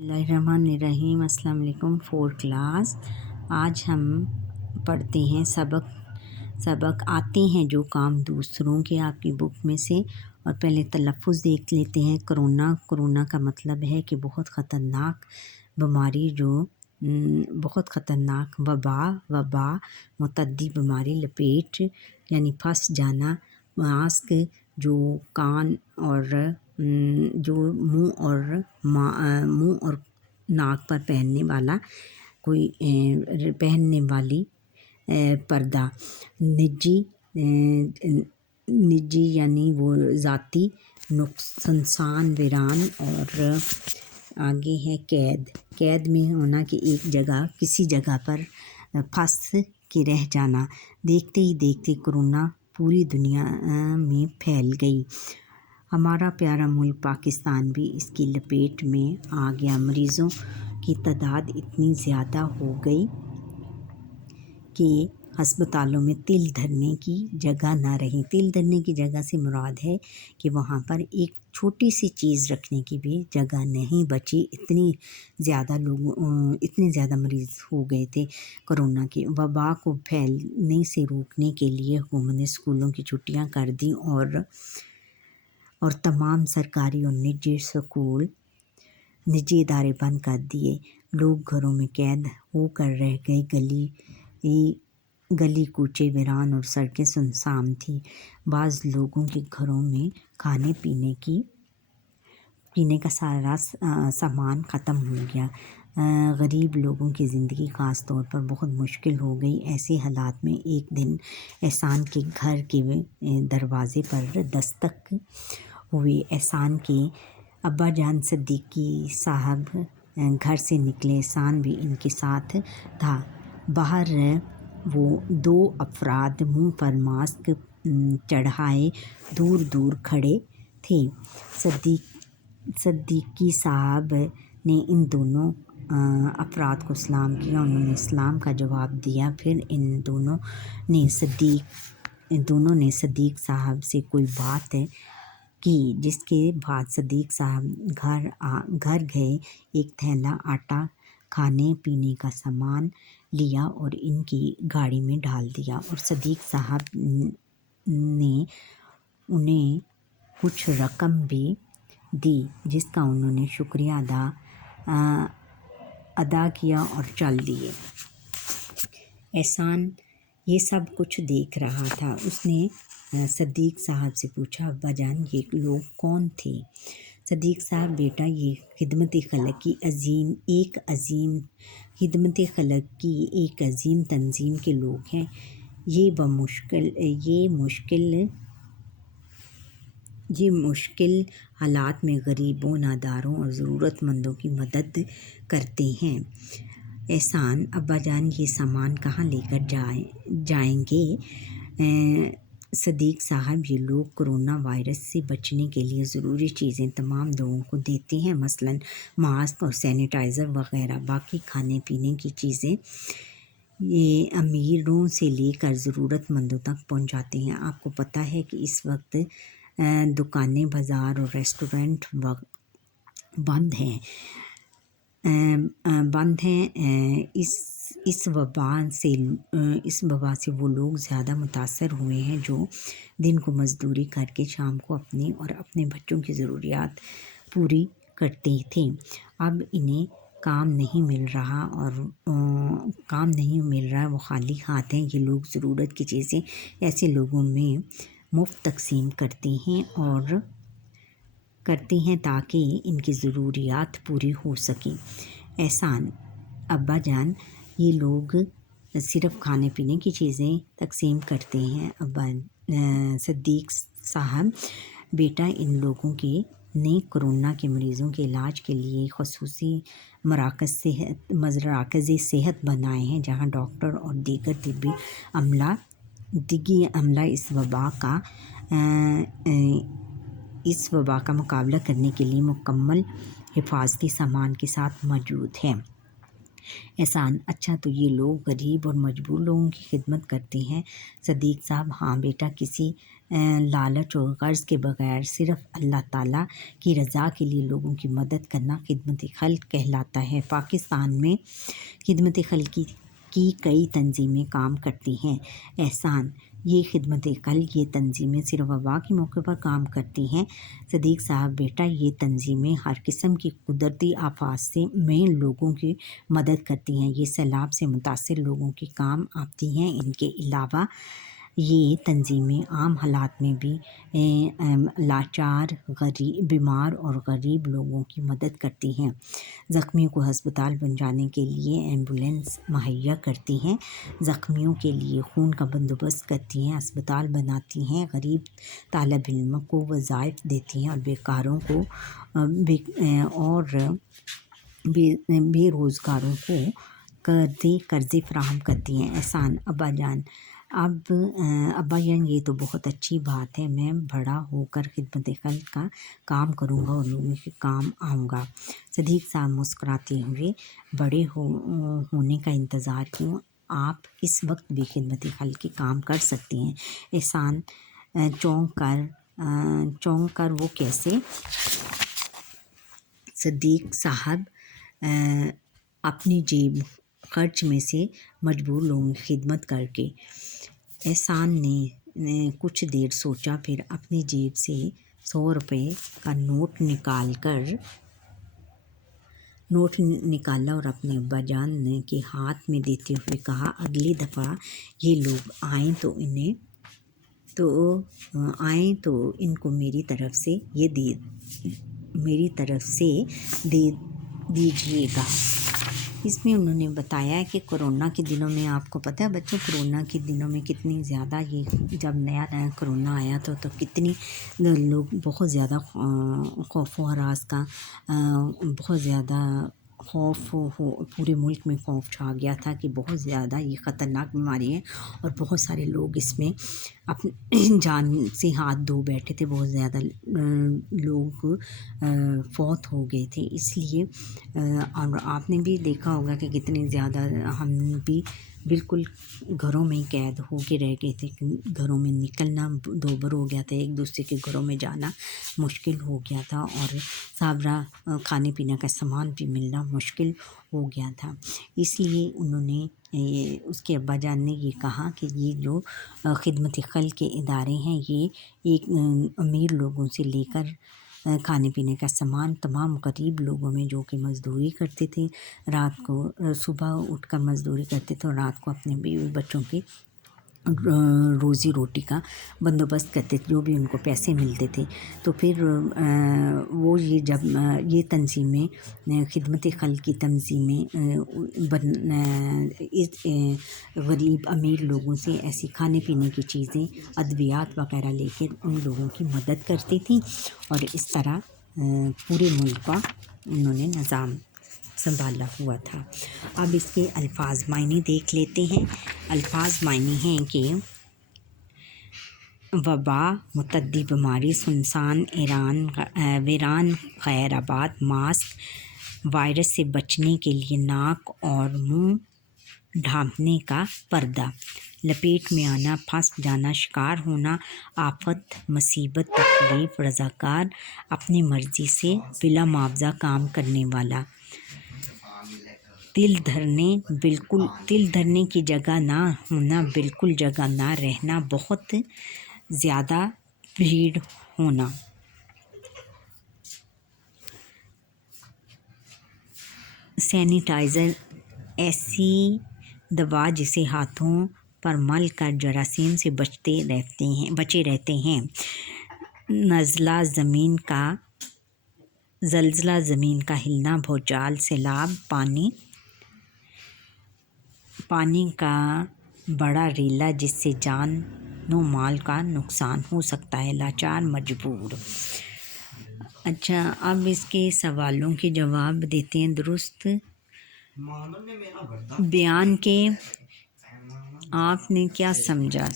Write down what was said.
बिस्मिल्लाहिर्रहमानिर्रहीम। अस्सलाम वालेकुम। 4 क्लास। आज हम पढ़ते हैं सबक आते हैं जो काम दूसरों के, आपकी बुक में से। और पहले तलफ़्फ़ुज़ देख लेते हैं। कोरोना का मतलब है कि बहुत ख़तरनाक बीमारी, जो बहुत ख़तरनाक वबा मुतद्दी बीमारी, लपेट यानी फंस जाना। मास्क जो कान और जो मुंह और नाक पर पहनने वाली पर्दा। निजी यानी वो ज़ाती नुकसान वीरान। और आगे है कैद में होना कि एक जगह किसी जगह पर फंस के रह जाना। देखते ही देखते कोरोना पूरी दुनिया में फैल गई। हमारा प्यारा मुल्क पाकिस्तान भी इसकी लपेट में आ गया। मरीज़ों की तादाद इतनी ज़्यादा हो गई कि हस्पतालों में तिल धरने की जगह ना रही। तिल धरने की जगह से मुराद है कि वहाँ पर एक छोटी सी चीज़ रखने की भी जगह नहीं बची। इतने ज़्यादा मरीज़ हो गए थे। कोरोना की वबा को फैलने से रोकने के लिए हुकूमत ने स्कूलों की छुट्टियाँ कर दी और तमाम सरकारी और निजी इदारे बंद कर दिए। लोग घरों में कैद होकर रह गए। गली कूचे वीरान और सड़कें सुनसान थी। बाज़ लोगों के घरों में खाने पीने का सारा सामान ख़त्म हो गया। गरीब लोगों की ज़िंदगी ख़ास तौर पर बहुत मुश्किल हो गई। ऐसे हालात में एक दिन एहसान के घर के दरवाज़े पर दस्तक हुई। एहसान के अब्बा जान सिद्दीकी साहब घर से निकले। एहसान भी इनके साथ था। बाहर वो 2 अफराद मुंह पर मास्क चढ़ाए दूर दूर खड़े थे। सिद्दीकी साहब ने इन दोनों अफराद को सलाम किया। उन्होंने इस्लाम का जवाब दिया। फिर इन दोनों ने सिद्दीक साहब से कोई बात की, जिसके बाद सिद्दीक साहब घर गए। एक थैला आटा, खाने पीने का सामान लिया और इनकी गाड़ी में डाल दिया। और सिद्दीक साहब ने उन्हें कुछ रकम भी दी, जिसका उन्होंने शुक्रिया अदा किया और चल दिए। एहसान ये सब कुछ देख रहा था। उसने सिद्दीक साहब से पूछा, अब्बा जान ये लोग कौन थे? सिद्दीक साहब, बेटा ये खिदमत खलक की एक अजीम तंजीम के लोग हैं। ये मुश्किल हालात में गरीबों, नादारों और ज़रूरतमंदों की मदद करते हैं। एहसान, अब्बा जान ये सामान कहाँ लेकर जाएंगे? सिद्दीक साहब, ये लोग कोरोना वायरस से बचने के लिए ज़रूरी चीज़ें तमाम लोगों को देते हैं, मसलन मास्क और सैनिटाइज़र वगैरह। बाकी खाने पीने की चीज़ें ये अमीरों से लेकर ज़रूरतमंदों तक पहुंचाते हैं। आपको पता है कि इस वक्त दुकानें, बाज़ार और रेस्टोरेंट बंद हैं। इस वबा से वो लोग ज़्यादा मुतासर हुए हैं जो दिन को मज़दूरी करके शाम को अपनी और अपने बच्चों की ज़रूरियात पूरी करते थे। अब इन्हें काम नहीं मिल रहा है, वो खाली हाथ हैं। ये लोग ज़रूरत की चीज़ें ऐसे लोगों में मुफ्त तकसीम करते हैं ताकि इनकी ज़रूरियात पूरी हो सके। एहसान, अब्बा जान ये लोग सिर्फ़ खाने पीने की चीज़ें तकसीम करते हैं। सिद्दीक साहब, बेटा इन लोगों ने कोरोना के मरीज़ों के इलाज के लिए ख़ुसूसी मराकज़ सेहत बनाए हैं, जहाँ डॉक्टर और दीगर तिब्बी अमला इस वबा का मुकाबला करने के लिए मुकम्मल हिफाजती सामान के साथ मौजूद है। एहसान, अच्छा तो ये लोग गरीब और मजबूर लोगों की खिदमत करते हैं। सिद्दीक साहब, हाँ बेटा, किसी لالچ اور غرض کے بغیر صرف اللہ تعالیٰ کی رضا کے لیے لوگوں کی مدد کرنا خدمت خلق کہلاتا ہے۔ پاکستان میں خدمت خلق کی کئی تنظیمیں کام کرتی ہیں۔ احسان، یہ خدمت خلق یہ تنظیمیں صرف وبا کے موقع پر کام کرتی ہیں؟ صدیق صاحب بیٹا، یہ تنظیمیں ہر قسم کی قدرتی آفات میں لوگوں کی مدد کرتی ہیں۔ یہ سیلاب سے متاثر لوگوں کے کام آتی ہیں۔ ان کے علاوہ یہ تنظیمیں عام حالات میں بھی لاچار، بیمار اور غریب لوگوں کی مدد کرتی ہیں۔ زخمیوں کو ہسپتال پہنچانے کے لیے ایمبولینس مہیا کرتی ہیں، زخمیوں کے لیے خون کا بندوبست کرتی ہیں، اسپتال بناتی ہیں، غریب طالب علموں کو وظائف دیتی ہیں اور بیکاروں کو اور بے روزگاروں کو قرضے فراہم کرتی ہیں۔ احسان، ابا جان یہ تو بہت اچھی بات ہے، میں بڑا ہو کر خدمت خلق کا کام کروں گا اور لوگوں کے کام آؤں گا۔ صدیق صاحب مسکراتے ہوئے، بڑے ہونے کا انتظار کیوں، آپ اس وقت بھی خدمت خلق کے کام کر سکتی ہیں۔ احسان چونک کر وہ کیسے؟ صدیق صاحب اپنی جیب خرچ میں سے مجبور لوگوں کی خدمت کر کے۔ احسان نے کچھ دیر سوچا، پھر اپنی جیب سے 100 روپے کا نوٹ نکالا اور اپنے ابا جان کے ہاتھ میں دیتے ہوئے کہا، اگلی دفعہ یہ لوگ آئیں تو ان کو میری طرف سے دے دیجیے گا۔ اس میں انہوں نے بتایا کہ کورونا کے دنوں میں، آپ کو پتہ ہے بچوں، کورونا کے دنوں میں کتنی زیادہ، یہ جب نیا کورونا آیا تھا تو کتنی لوگ بہت زیادہ خوف و ہراس کا بہت زیادہ خوف پورے ملک میں خوف چھا گیا تھا کہ بہت زیادہ یہ خطرناک بیماری ہے اور بہت سارے لوگ اس میں اپنی جان سے ہاتھ دھو بیٹھے تھے، بہت زیادہ لوگ فوت ہو گئے تھے۔ اس لیے اور آپ نے بھی دیکھا ہوگا کہ کتنی زیادہ ہم بھی بالکل گھروں میں قید ہو کے رہ گئے تھے، گھروں میں نکلنا دوبر ہو گیا تھا، ایک دوسرے کے گھروں میں جانا مشکل ہو گیا تھا اور صابرہ کھانے پینے کا سامان بھی ملنا مشکل ہو گیا تھا۔ اس لیے انہوں نے اس کے ابا جان نے یہ کہا کہ یہ جو خدمت خلق کے ادارے ہیں، یہ ایک امیر لوگوں سے لے کر کھانے پینے کا سامان تمام غریب لوگوں میں جو کہ مزدوری کرتے تھے، رات کو صبح اٹھ کر مزدوری کرتے تھے اور رات کو اپنے بیوی بچوں کی روزی روٹی کا بندوبست کرتے تھے، جو بھی ان کو پیسے ملتے تھے، تو پھر وہ جب یہ تنظیمیں خدمت خلق کی تنظیمیں غریب امیر لوگوں سے ایسی کھانے پینے کی چیزیں، ادویات وغیرہ لے کے ان لوگوں کی مدد کرتی تھیں اور اس طرح پورے ملک کا انہوں نے نظام سنبھالا ہوا تھا۔ اب اس کے الفاظ معنی دیکھ لیتے ہیں۔ الفاظ معنی ہیں کہ وبا، متعدی بیماری، سنسان ویران خیر آباد، ماسک، وائرس سے بچنے کے لیے ناک اور منہ ڈھانپنے کا پردہ، لپیٹ میں آنا، پھنس جانا، شکار ہونا، آفت، مصیبت، تکلیف، رضاکار، اپنی مرضی سے بلا معاوضہ کام کرنے والا، تل دھرنے کی جگہ نہ ہونا، بالکل جگہ نہ رہنا، بہت زیادہ بھیڑ ہونا۔ سینیٹائزر، ایسی دوا جسے ہاتھوں پر مل کر جراثیم سے بچے رہتے ہیں۔ زلزلہ، زمین کا ہلنا، بھونچال، سیلاب، پانی کا بڑا ریلا جس سے جان و مال کا نقصان ہو سکتا ہے، لاچار، مجبور۔ اچھا، اب اس کے سوالوں کے جواب دیتے ہیں۔ درست بیان کے آپ نے کیا سمجھا؟